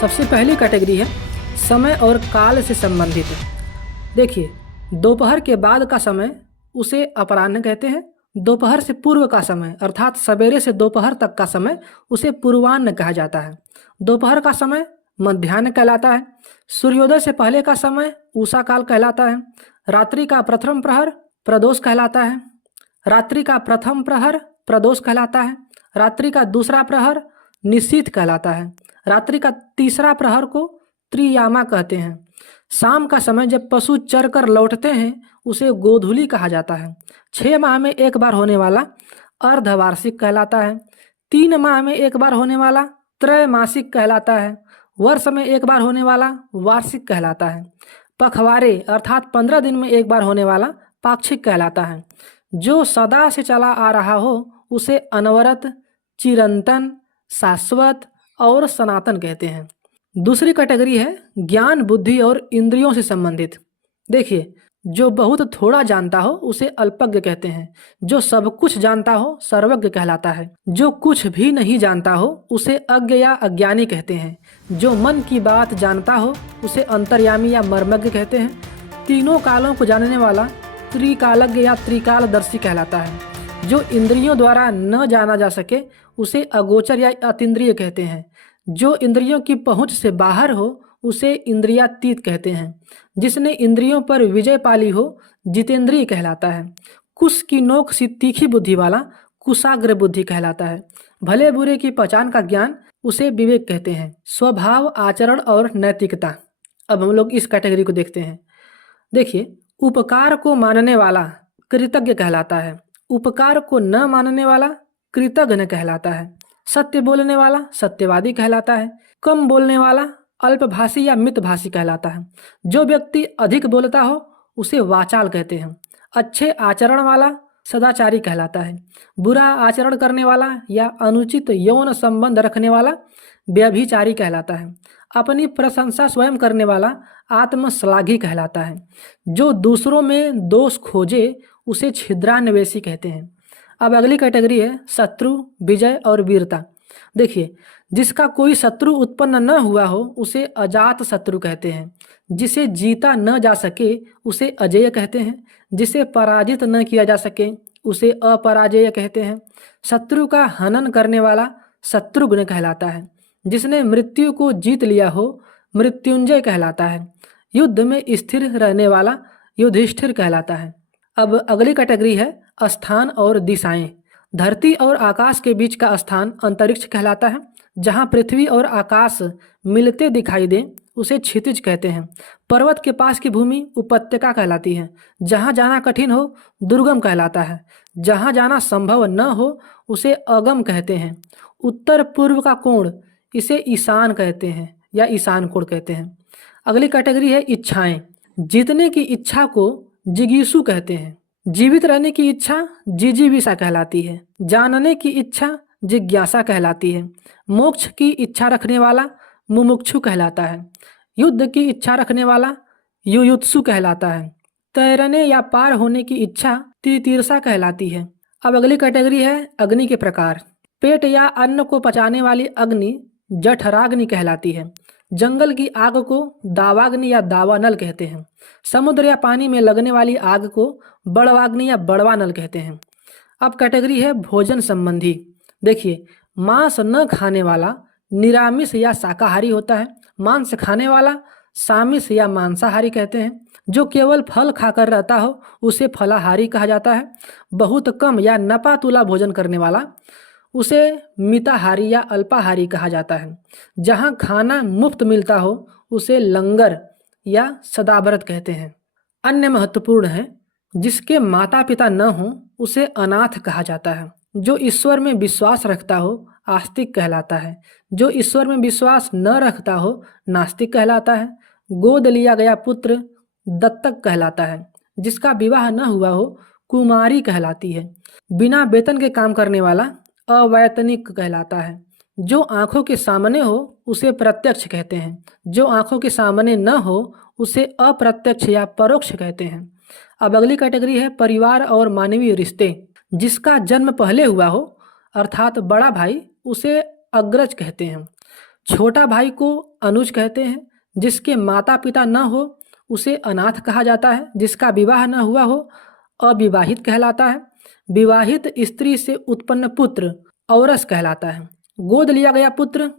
सबसे पहली कैटेगरी है समय और काल से संबंधित। देखिए, दोपहर के बाद का समय उसे अपराह्न कहते हैं। दोपहर से पूर्व का समय अर्थात सवेरे से दोपहर तक का समय उसे पूर्वाह्न कहा जाता है। दोपहर का समय मध्याह्न कहलाता है। सूर्योदय से पहले का समय उषा काल कहलाता है। रात्रि का प्रथम प्रहर प्रदोष कहलाता है। रात्रि का प्रथम प्रहर प्रदोष कहलाता है। रात्रि का दूसरा प्रहर निशीथ कहलाता है। रात्रि का तीसरा प्रहर को त्रियामा कहते हैं। शाम का समय जब पशु चर कर लौटते हैं उसे गोधूली कहा जाता है। 6 माह में एक बार होने वाला अर्धवार्षिक कहलाता है। 3 माह में एक बार होने वाला त्रैमासिक कहलाता है। वर्ष में एक बार होने वाला वार्षिक कहलाता है। पखवाड़े अर्थात 15 दिन में एक बार होने वाला पाक्षिक कहलाता है। जो सदा से चला आ रहा हो उसे अनवरत, चिरंतन, शाश्वत और सनातन कहते हैं। दूसरी कैटेगरी है ज्ञान, बुद्धि और इंद्रियों से संबंधित। देखिए, जो बहुत थोड़ा जानता हो उसे अल्पज्ञ कहते हैं। जो सब कुछ जानता हो सर्वज्ञ कहलाता है। जो कुछ भी नहीं जानता हो उसे अज्ञ या अज्ञानी कहते हैं। जो मन की बात जानता हो उसे अंतर्यामी या मर्मज्ञ कहते हैं। तीनों कालों को जानने वाला त्रिकालज्ञ या त्रिकालदर्शी कहलाता है। जो इंद्रियों द्वारा न जाना जा सके उसे अगोचर या अतीन्द्रिय कहते हैं। जो इंद्रियों की पहुंच से बाहर हो उसे इंद्रियातीत कहते हैं। जिसने इंद्रियों पर विजय पाली हो जितेंद्रिय कहलाता है। कुश की नोक सी तीखी बुद्धि वाला कुशाग्र बुद्धि कहलाता है। भले बुरे की पहचान का ज्ञान उसे विवेक कहते हैं। स्वभाव, आचरण और नैतिकता। अब हम लोग इस कैटेगरी को देखते हैं। देखिए, उपकार को मानने वाला कृतज्ञ कहलाता है। उपकार को न मानने वाला कृतघ्न कहलाता है। सत्य बोलने वाला सत्यवादी कहलाता है। कम बोलने वाला अल्पभाषी या मितभाषी कहलाता है। जो व्यक्ति अधिक बोलता हो उसे वाचाल कहते हैं। अच्छे आचरण वाला सदाचारी कहलाता है। बुरा आचरण करने वाला या अनुचित यौन संबंध रखने वाला व्यभिचारी कहलाता है। अपनी प्रशंसा स्वयं करने वाला आत्मश्लाघी कहलाता है। जो दूसरों में दोष खोजे उसे छिद्रान्वेषी कहते हैं। अब अगली कैटेगरी है शत्रु, विजय और वीरता। देखिए, जिसका कोई शत्रु उत्पन्न न हुआ हो उसे अजात शत्रु कहते हैं। जिसे जीता न जा सके उसे अजेय कहते हैं। जिसे पराजित न किया जा सके उसे अपराजेय कहते हैं। शत्रु का हनन करने वाला शत्रुघ्न कहलाता है। जिसने मृत्यु को जीत लिया हो मृत्युंजय कहलाता है। युद्ध में स्थिर रहने वाला युधिष्ठिर कहलाता है। अब अगली कैटेगरी है स्थान और दिशाएं। धरती और आकाश के बीच का स्थान अंतरिक्ष कहलाता है। जहाँ पृथ्वी और आकाश मिलते दिखाई दें उसे क्षितिज कहते हैं। पर्वत के पास की भूमि उपत्यका कहलाती है। जहाँ जाना कठिन हो दुर्गम कहलाता है। जहाँ जाना संभव न हो उसे अगम कहते हैं। उत्तर पूर्व का कोण इसे ईशान कहते हैं या ईशान कोण कहते हैं। अगली कैटेगरी है इच्छाएं। जीतने की इच्छा को जिगीषु कहते हैं। जीवित रहने की इच्छा जिजीविषा कहलाती है। जानने की इच्छा जिज्ञासा कहलाती है। मोक्ष की इच्छा रखने वाला मुमुक्षु कहलाता है। युद्ध की इच्छा रखने वाला युयुत्सु कहलाता है। तैरने या पार होने की इच्छा तितीर्षा कहलाती है। अब अगली कैटेगरी है अग्नि के प्रकार। पेट या अन्न को पचाने वाली अग्नि जठराग्नि कहलाती है। जंगल की आग को दावाग्नि या दावानल कहते हैं। समुद्र या पानी में लगने वाली आग को बड़वाग्नि या बड़वानल कहते हैं। अब कैटेगरी है भोजन संबंधी। देखिए, मांस न खाने वाला निरामिष या शाकाहारी होता है। मांस खाने वाला सामिष या मांसाहारी कहते हैं। जो केवल फल खाकर रहता हो उसे फलाहारी कहा जाता है। बहुत कम या नपातुला भोजन करने वाला उसे मिताहारी या अल्पाहारी कहा जाता है। जहाँ खाना मुफ्त मिलता हो उसे लंगर या सदाव्रत कहते हैं। अन्य महत्वपूर्ण है जिसके माता पिता न हों उसे अनाथ कहा जाता है। जो ईश्वर में विश्वास रखता हो आस्तिक कहलाता है। जो ईश्वर में विश्वास न रखता हो नास्तिक कहलाता है। गोद लिया गया पुत्र दत्तक कहलाता है। जिसका विवाह न हुआ हो कुमारी कहलाती है। बिना वेतन के काम करने वाला अवैतनिक कहलाता है। जो आंखों के सामने हो उसे प्रत्यक्ष कहते हैं। जो आंखों के सामने न हो उसे अप्रत्यक्ष या परोक्ष कहते हैं। अब अगली कैटेगरी है परिवार और मानवीय रिश्ते। जिसका जन्म पहले हुआ हो अर्थात बड़ा भाई उसे अग्रज कहते हैं। छोटा भाई को अनुज कहते हैं। जिसके माता पिता न हो उसे अनाथ कहा जाता है। जिसका विवाह न हुआ हो अविवाहित कहलाता है। विवाहित स्त्री से उत्पन्न पुत्र औरस कहलाता है। गोद लिया गया पुत्र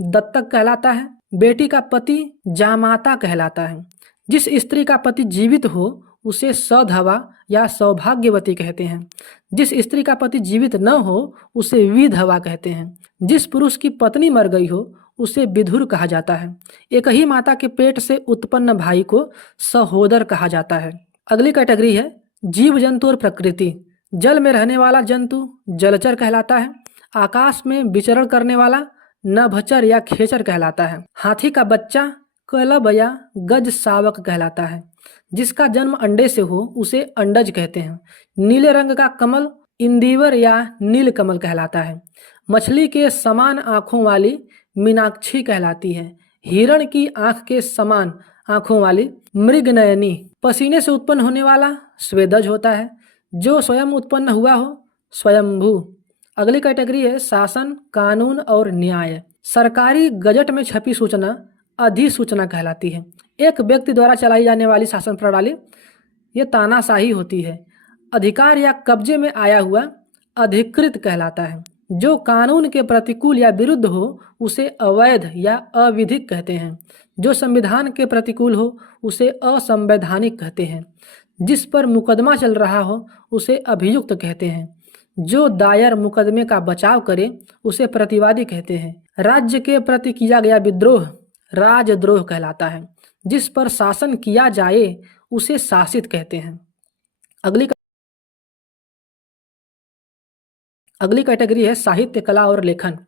दत्तक कहलाता है। बेटी का पति जामाता कहलाता है। जिस स्त्री का पति जीवित हो उसे सधवा या सौभाग्यवती कहते हैं। जिस स्त्री का पति जीवित न हो उसे विधवा कहते हैं। जिस पुरुष की पत्नी मर गई हो उसे विधुर कहा जाता है। एक ही माता के पेट से उत्पन्न भाई को सहोदर कहा जाता है। अगली कैटेगरी है जीव जंतु और प्रकृति। जल में रहने वाला जंतु जलचर कहलाता है। आकाश में विचरण करने वाला नभचर या खेचर कहलाता है। हाथी का बच्चा कलब या गज शावक कहलाता है। जिसका जन्म अंडे से हो उसे अंडज कहते हैं। नीले रंग का कमल इंदिवर या नील कमल कहलाता है। मछली के समान आँखों वाली मीनाक्षी कहलाती है। हिरण की आँख के समान आँखों वाली मृगनयनी। पसीने से उत्पन्न होने वाला स्वेदज होता है। जो स्वयं उत्पन्न हुआ हो स्वयंभू। अगली कैटेगरी है शासन, कानून और न्याय। सरकारी गजट में छपी सूचना अधिसूचना कहलाती है। एक व्यक्ति द्वारा चलाई जाने वाली शासन प्रणाली ये तानाशाही होती है। अधिकार या कब्जे में आया हुआ अधिकृत कहलाता है। जो कानून के प्रतिकूल या विरुद्ध हो उसे अवैध या अविधिक कहते हैं। जो संविधान के प्रतिकूल हो उसे असंवैधानिक कहते हैं। जिस पर मुकदमा चल रहा हो उसे अभियुक्त कहते हैं। जो दायर मुकदमे का बचाव करे उसे प्रतिवादी कहते हैं। राज्य के प्रति किया गया विद्रोह राजद्रोह कहलाता है। जिस पर शासन किया जाए उसे शासित कहते हैं। अगली कैटेगरी है साहित्य, कला और लेखन।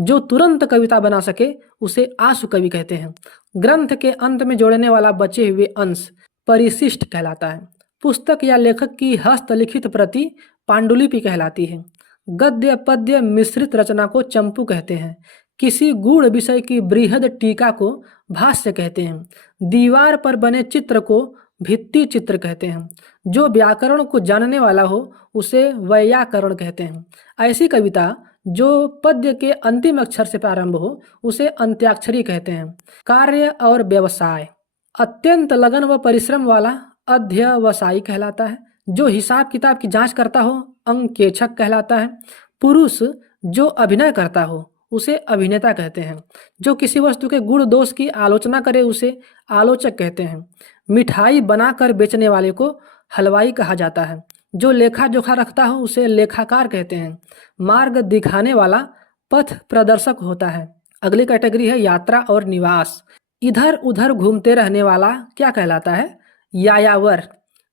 जो तुरंत कविता बना सके उसे आशु कवि कहते हैं। ग्रंथ के अंत में जोड़ने वाला बचे हुए अंश परिशिष्ट कहलाता है। पुस्तक या लेखक की हस्तलिखित प्रति पांडुलिपि कहलाती है। गद्य पद्य मिश्रित रचना को चंपू कहते हैं। किसी गूढ़ विषय की बृहद टीका को भाष्य कहते हैं। दीवार पर बने चित्र को भित्ति चित्र कहते हैं। जो व्याकरण को जानने वाला हो उसे वैयाकरण कहते हैं। ऐसी कविता जो पद्य के अंतिम अक्षर से प्रारंभ हो उसे अंत्याक्षरी कहते हैं। कार्य और व्यवसाय। अत्यंत लगन व परिश्रम वाला अध्यवसायी कहलाता है। जो हिसाब किताब की जांच करता हो अंकेक्षक कहलाता है। पुरुष जो अभिनय करता हो उसे अभिनेता कहते हैं। जो किसी वस्तु के गुण दोष की आलोचना करे उसे आलोचक कहते हैं। मिठाई बनाकर बेचने वाले को हलवाई कहा जाता है। जो लेखा जोखा रखता हो उसे लेखाकार कहते हैं। मार्ग दिखाने वाला पथ प्रदर्शक होता है। अगली कैटेगरी है यात्रा और निवास। इधर उधर घूमते रहने वाला क्या कहलाता है? यायावर।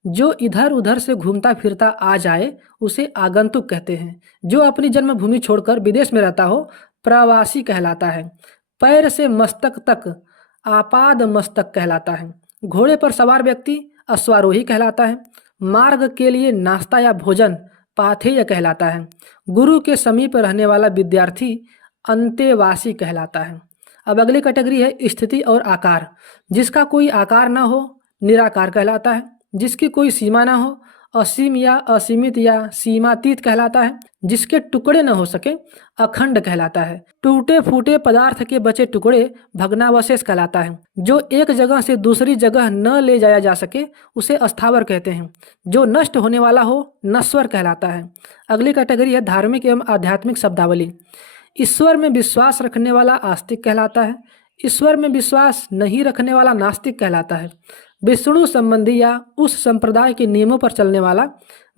जो इधर उधर से घूमता फिरता आ जाए उसे आगंतुक कहते हैं। जो अपनी जन्मभूमि छोड़कर विदेश में रहता हो प्रवासी कहलाता है। पैर से मस्तक तक आपाद मस्तक कहलाता है। घोड़े पर सवार व्यक्ति अश्वारोही कहलाता है। मार्ग के लिए नाश्ता या भोजन पाथेय कहलाता है। गुरु के समीप रहने वाला विद्यार्थी अंतेवासी कहलाता है। अब अगली कैटेगरी है स्थिति और आकार। जिसका कोई आकार न हो निराकार कहलाता है। जिसकी कोई सीमा न हो असीम या असीमित या सीमातीत कहलाता है। जिसके टुकड़े न हो सके अखंड कहलाता है। टूटे फूटे पदार्थ के बचे टुकड़े भग्नावशेष कहलाता है। जो एक जगह से दूसरी जगह न ले जाया जा सके उसे अस्थावर कहते हैं। जो नष्ट होने वाला हो नश्वर कहलाता है। अगली कैटेगरी है धार्मिक एवं आध्यात्मिक शब्दावली। ईश्वर में विश्वास रखने वाला आस्तिक कहलाता है। ईश्वर में विश्वास नहीं रखने वाला नास्तिक कहलाता है। विष्णु संबंधी या उस संप्रदाय के नियमों पर चलने वाला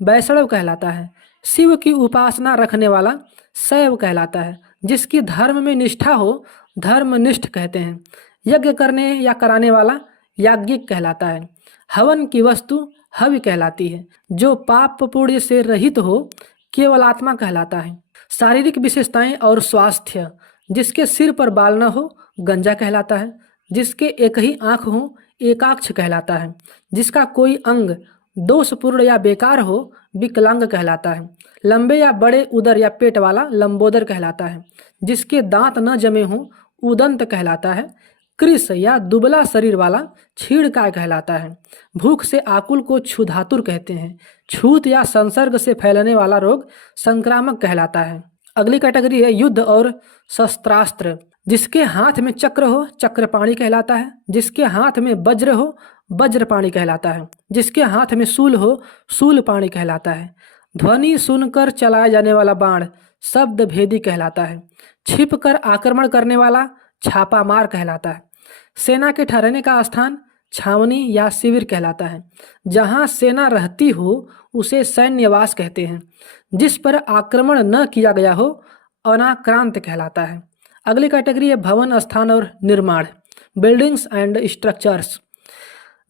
वैष्णव कहलाता है। शिव की उपासना रखने वाला शैव कहलाता है। जिसकी धर्म में निष्ठा हो धर्मनिष्ठ कहते हैं। यज्ञ करने या कराने वाला याज्ञिक कहलाता है। हवन की वस्तु हवि कहलाती है। जो पाप पुण्य से रहित हो केवल आत्मा कहलाता है। शारीरिक विशेषताएं और स्वास्थ्य। जिसके सिर पर बाल न हो गंजा कहलाता है। जिसके एक ही आँख हो एकाक्ष कहलाता है। जिसका कोई अंग दोषपूर्ण या बेकार हो विकलांग कहलाता है। लंबे या बड़े उदर या पेट वाला लंबोदर कहलाता है। जिसके दांत न जमे हों उदंत कहलाता है। कृश या दुबला शरीर वाला छीड़काय कहलाता है। भूख से आकुल को क्षुधातुर कहते हैं। छूत या संसर्ग से फैलने वाला रोग संक्रामक कहलाता है। अगली कैटेगरी है युद्ध और शस्त्रास्त्र। जिसके हाथ में चक्र हो चक्रपाणी कहलाता है। जिसके हाथ में वज्र हो वज्रपाणी कहलाता है। जिसके हाथ में शूल हो शूलपाणी कहलाता है। ध्वनि सुनकर चलाया जाने वाला बाण शब्द भेदी कहलाता है। छिप कर आक्रमण करने वाला छापामार कहलाता है। सेना के ठहरने का स्थान छावनी या शिविर कहलाता है। जहाँ सेना रहती हो उसे सैन्यवास कहते हैं। जिस पर आक्रमण न किया गया हो अनाक्रांत कहलाता है। अगली कैटेगरी है भवन स्थान और निर्माण, बिल्डिंग्स एंड स्ट्रक्चर्स।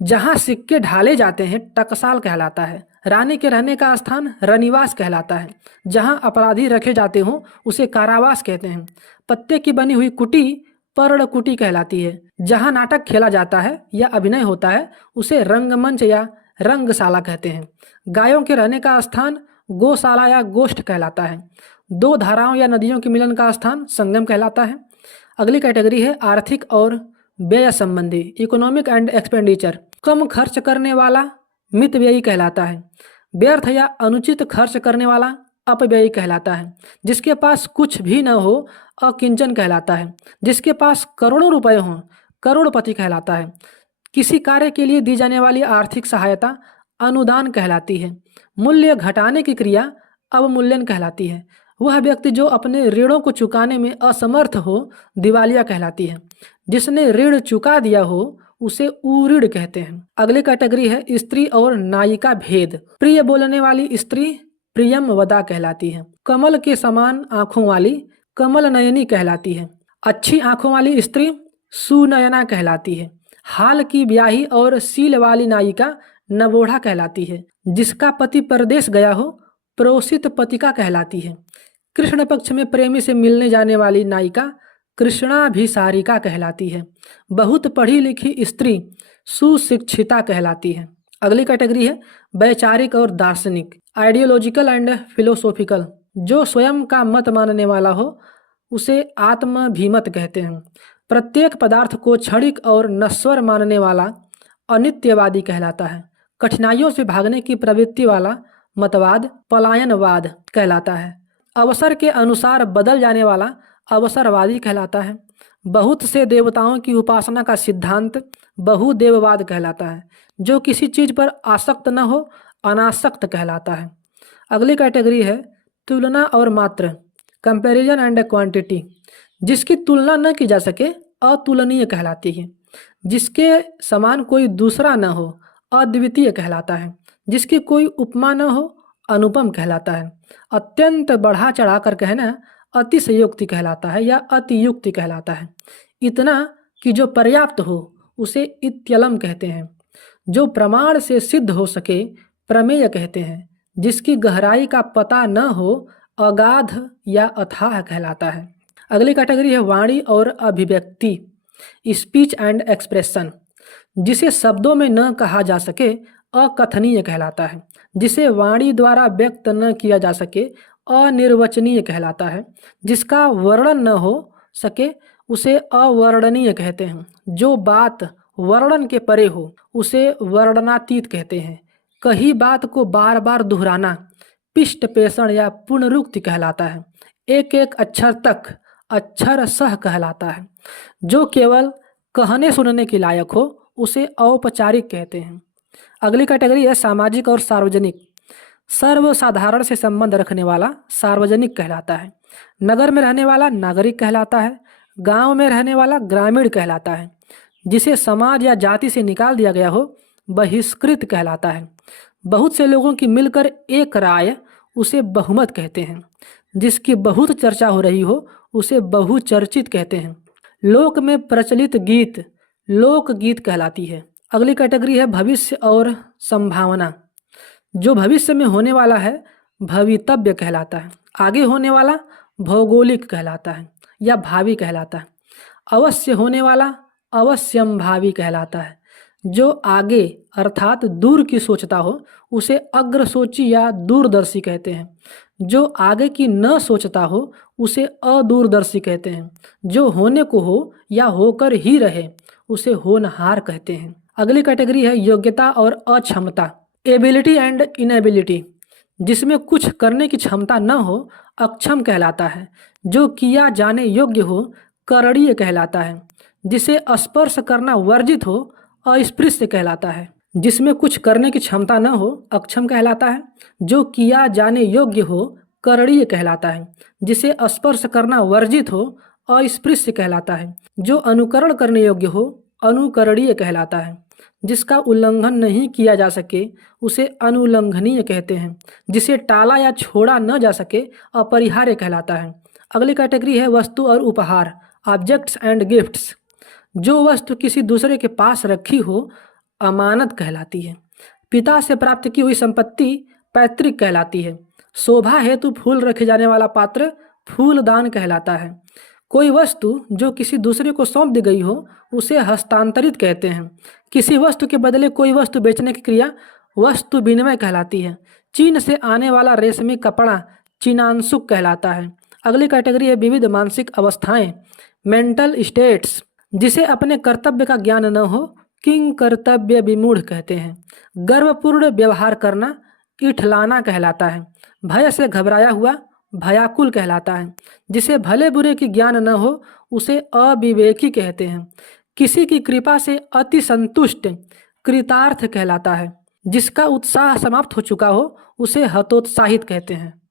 जहाँ सिक्के ढाले जाते हैं टकसाल कहलाता है। रानी के रहने का स्थान रनिवास कहलाता है। जहाँ अपराधी रखे जाते हों उसे कारावास कहते हैं। पत्ते की बनी हुई कुटी पर्णकुटी कहलाती है। जहाँ नाटक खेला जाता है या अभिनय होता है उसे रंगमंच या रंगशाला कहते हैं। गायों के रहने का स्थान गौशाला या गोष्ठ कहलाता है। दो धाराओं या नदियों के मिलन का स्थान संगम कहलाता है। अगली कैटेगरी है आर्थिक और व्यय संबंधी, इकोनॉमिक एंड एक्सपेंडिचर। कम खर्च करने वाला मितव्ययी कहलाता है। व्यर्थ या अनुचित खर्च करने वाला अपव्ययी कहलाता है। जिसके पास कुछ भी न हो अकिंचन कहलाता है। जिसके पास करोड़ों रुपए हों करोड़पति कहलाता है। किसी कार्य के लिए दी जाने वाली आर्थिक सहायता अनुदान कहलाती है। मूल्य घटाने की क्रिया अवमूल्यन कहलाती है। वह व्यक्ति जो अपने ऋणों को चुकाने में असमर्थ हो दिवालिया कहलाती है। जिसने ऋण चुका दिया हो उसे उऋण कहते हैं। अगली कैटेगरी है स्त्री और नायिका भेद। प्रिय बोलने वाली स्त्री प्रियम वदा कहलाती है। कमल के समान आंखों वाली कमल नयनी कहलाती है। अच्छी आंखों वाली स्त्री सुनयना कहलाती है। हाल की ब्याही और सील वाली नायिका नवोढ़ा कहलाती है। जिसका पति परदेश गया हो प्रोसित पतिका कहलाती है। कृष्ण पक्ष में प्रेमी से मिलने जाने वाली नायिका कृष्णाभिसारिका कहलाती है। बहुत पढ़ी लिखी स्त्री सुशिक्षिता कहलाती है। अगली कैटेगरी है वैचारिक और दार्शनिक, आइडियोलॉजिकल एंड फिलोसॉफिकल। जो स्वयं का मत मानने वाला हो उसे आत्मभिमत कहते हैं। प्रत्येक पदार्थ को क्षणिक और नश्वर मानने वाला अनित्यवादी कहलाता है। कठिनाइयों से भागने की प्रवृत्ति वाला मतवाद पलायनवाद कहलाता है। अवसर के अनुसार बदल जाने वाला अवसरवादी कहलाता है। बहुत से देवताओं की उपासना का सिद्धांत बहुदेववाद कहलाता है। जो किसी चीज पर आसक्त न हो अनासक्त कहलाता है। अगली कैटेगरी है तुलना और मात्रा, कंपैरिजन एंड क्वांटिटी। जिसकी तुलना न की जा सके अतुलनीय कहलाती है। जिसके समान कोई दूसरा न हो अद्वितीय कहलाता है। जिसकी कोई उपमा न हो अनुपम कहलाता है। अत्यंत बढ़ा चढ़ा कर कहना अतिशयोक्ति कहलाता है या अतियुक्ति कहलाता है। इतना कि जो पर्याप्त हो उसे इत्यलम कहते हैं। जो प्रमाण से सिद्ध हो सके प्रमेय कहते हैं। जिसकी गहराई का पता न हो अगाध या अथाह कहलाता है। अगली कैटेगरी है वाणी और अभिव्यक्ति, स्पीच एंड एक्सप्रेशन। जिसे शब्दों में न कहा जा सके अकथनीय कहलाता है। जिसे वाणी द्वारा व्यक्त न किया जा सके अनिर्वचनीय कहलाता है। जिसका वर्णन न हो सके उसे अवर्णनीय कहते हैं। जो बात वर्णन के परे हो उसे वर्णनातीत कहते हैं। कही बात को बार बार दोहराना पिष्ट पेषण या पुनरुक्ति कहलाता है। एक एक अक्षर तक अक्षर सह कहलाता है। जो केवल कहने सुनने के लायक हो उसे औपचारिक कहते हैं। अगली कैटेगरी है सामाजिक और सार्वजनिक। सर्वसाधारण से संबंध रखने वाला सार्वजनिक कहलाता है। नगर में रहने वाला नागरिक कहलाता है। गांव में रहने वाला ग्रामीण कहलाता है। जिसे समाज या जाति से निकाल दिया गया हो बहिष्कृत कहलाता है। बहुत से लोगों की मिलकर एक राय उसे बहुमत कहते हैं। जिसकी बहुत चर्चा हो रही हो उसे बहुचर्चित कहते हैं। लोक में प्रचलित गीत लोकगीत कहलाती है। अगली कैटेगरी है भविष्य और संभावना। जो भविष्य में होने वाला है भवितव्य कहलाता है। आगे होने वाला भौगोलिक कहलाता है या भावी कहलाता है। अवश्य होने वाला अवश्यंभावी कहलाता है। जो आगे अर्थात दूर की सोचता हो उसे अग्रसोची या दूरदर्शी कहते हैं। जो आगे की न सोचता हो उसे अदूरदर्शी कहते हैं। जो होने को हो या होकर ही रहे उसे होनहार कहते हैं। अगली कैटेगरी है योग्यता और अक्षमता, एबिलिटी एंड इनएबिलिटी। जिसमें कुछ करने की क्षमता न हो अक्षम कहलाता है। जो किया जाने योग्य हो करणीय कहलाता है। जिसे स्पर्श करना वर्जित हो अस्पृश्य कहलाता है। जिसमें कुछ करने की क्षमता न हो अक्षम कहलाता है। जो किया जाने योग्य हो करणीय कहलाता है। जिसे स्पर्श करना वर्जित हो अस्पृश्य कहलाता है। जो अनुकरण करने योग्य हो अनुकरणीय कहलाता है। जिसका उल्लंघन नहीं किया जा सके उसे अनुल्लंघनीय कहते हैं। जिसे टाला या छोड़ा न जा सके अपरिहार्य कहलाता है। अगली कैटेगरी है वस्तु और उपहार, ऑब्जेक्ट्स एंड गिफ्ट्स। जो वस्तु किसी दूसरे के पास रखी हो अमानत कहलाती है। पिता से प्राप्त की हुई संपत्ति पैतृक कहलाती है। शोभा हेतु फूल रखे जाने वाला पात्र फूलदान कहलाता है। कोई वस्तु जो किसी दूसरे को सौंप दी गई हो उसे हस्तांतरित कहते हैं। किसी वस्तु के बदले कोई वस्तु बेचने की क्रिया वस्तु विनिमय कहलाती है। चीन से आने वाला रेशमी कपड़ा चीनांशुक कहलाता है। अगली कैटेगरी है विविध मानसिक अवस्थाएं, मेंटल स्टेट्स। जिसे अपने कर्तव्य का ज्ञान न हो किंग कर्तव्य विमूढ़ कहते हैं। गर्वपूर्ण व्यवहार करना इठलाना कहलाता है। भय से घबराया हुआ भयाकुल कहलाता है। जिसे भले बुरे की ज्ञान न हो उसे अविवेकी कहते हैं। किसी की कृपा से अति संतुष्ट कृतार्थ कहलाता है। जिसका उत्साह समाप्त हो चुका हो उसे हतोत्साहित कहते हैं।